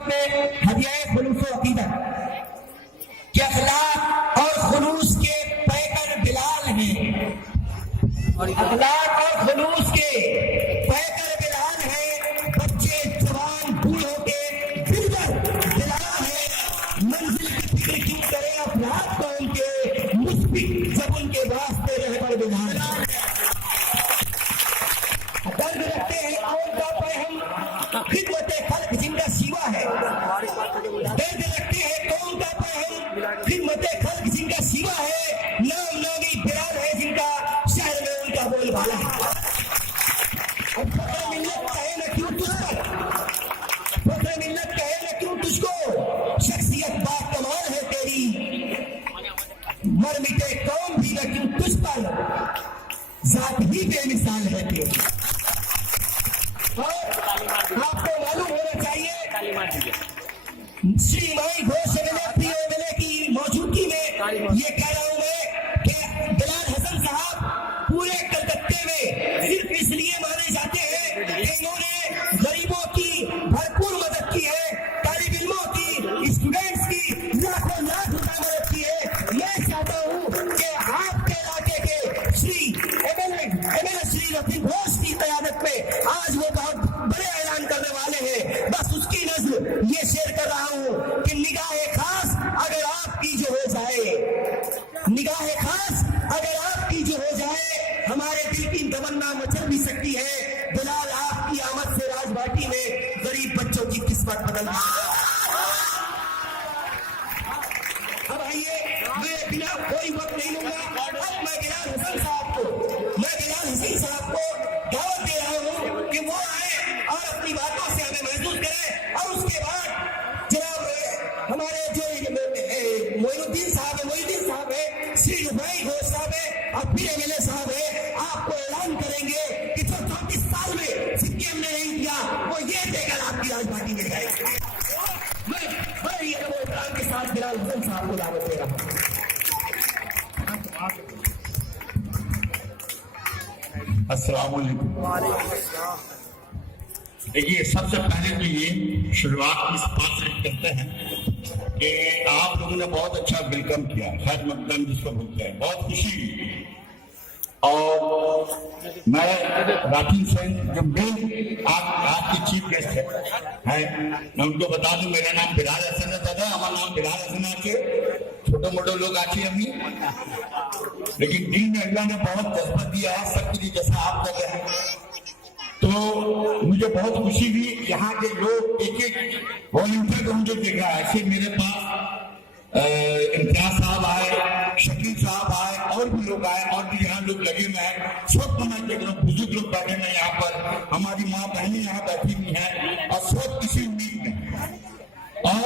हदिया खुलूस अकीदा के अखलाक और खुलूस के पैकर बिलाल हैं। अखलाक और खुलूस के पैकर बिलाल हैं। बच्चे जवान बूढ़ों के बिल्डर बिलाल हैं। मंजिल की फिक्र क्यों करें अफलाक कौम के, मुस्बिक जब उनके वास्ते रहबर बिलाल। दर्द रखते हैं कौन का पैहम खिदमत खल्क जिनका सिवा है। दर्द रखते हैं कौन का पैहम खिदमत खल्क जिनका सिवा है। नाम नामी बिलाल है जिनका शहर में उनका बोलबाला है। अब फख्र मिल्लत कहे न क्यों तुझ पर, फख्र मिल्लत कहे न क्यों तुझको, शख्सियत बाकमाल है तेरी। मर मिटे कौन भी न क्यों तुझ पर, जात ही बेमिसाल है तेरी। आपको मालूम होना चाहिए श्री माई घोष प्रिय एमएलए की मौजूदगी में ये कह रहा हूं मैं कि बिलाल हसन साहब पूरे कलकत्ते में सिर्फ इसलिए माने जाते हैं कि इन्होंने गरीबों की भरपूर मदद की है, तालिब इल्मों की, स्टूडेंट्स की लाखों लाख रुपए मदद की है। मैं चाहता हूं कि आपके इलाके के श्री एमएलए श्री रफीक घोष की क़यादत में आज वो बहुत बड़े ऐलान करने वाले हैं। बस उसकी नज़्म ये शेयर कर रहा हूं कि निगाह खास अगर आपकी जो हो जाए, निगाह खास अगर आपकी जो हो जाए, हमारे दिल की तमन्ना मचल भी सकती है। बिलाल आपकी आमद से राजबाटी में गरीब बच्चों की किस्मत बदल जाए। अब आइए, मैं बिना कोई वक्त नहीं लूंगा। अब मैं बिलाल हसन साहब को दावत दे रहा हूं कि वो आए और अपनी बातों से हमें महसूस करें। और उसके बाद जनाब हमारे जो मोइनुद्दीन साहब है, श्री रुबाई घोष साहब है और फिर एमएलए साहब है, आपको ऐलान करेंगे कि जो 34 साल में सिक्के हमने नहीं दिया वो ये देकर आपकी राजबाटी में जाएगा। मैं ये इकराम के साथ बिलाल हसन साहब को दावत दे रहा हूँ। अस्सलाम वालेकुम। देखिए, सबसे पहले तो ये शुरुआत इस बात से करते हैं कि आप लोगों ने बहुत अच्छा वेलकम किया, खैर मकदम जिसको बोलते हैं, बहुत खुशी हुई। और मैं राठी सेन जो मेन आपके चीफ गेस्ट है मैं उनको बता दूं, मेरा नाम बिलाल हसन है। दादा हमारा नाम बिलाल हसन है। छोटे मोटे लोग आते अभी, लेकिन दीन में अल्लाह ने बहुत जज्बा दिया है सबके लिए, जैसा आप कर रहे हैं। तो मुझे बहुत खुशी हुई। यहाँ के लोग एक एक वॉलंटियर को मुझे देखा, ऐसे मेरे पास इम्तियाज साहब आए, शकील साहब आए, और भी लोग आए, और भी यहाँ लोग लगे हुए हैं। सब मैं देख रहा हूँ, बुजुर्ग लोग बैठे हैं यहाँ पर, हमारी माँ बहनें यहाँ बैठी हुई हैं, और सब किसी उम्मीद में और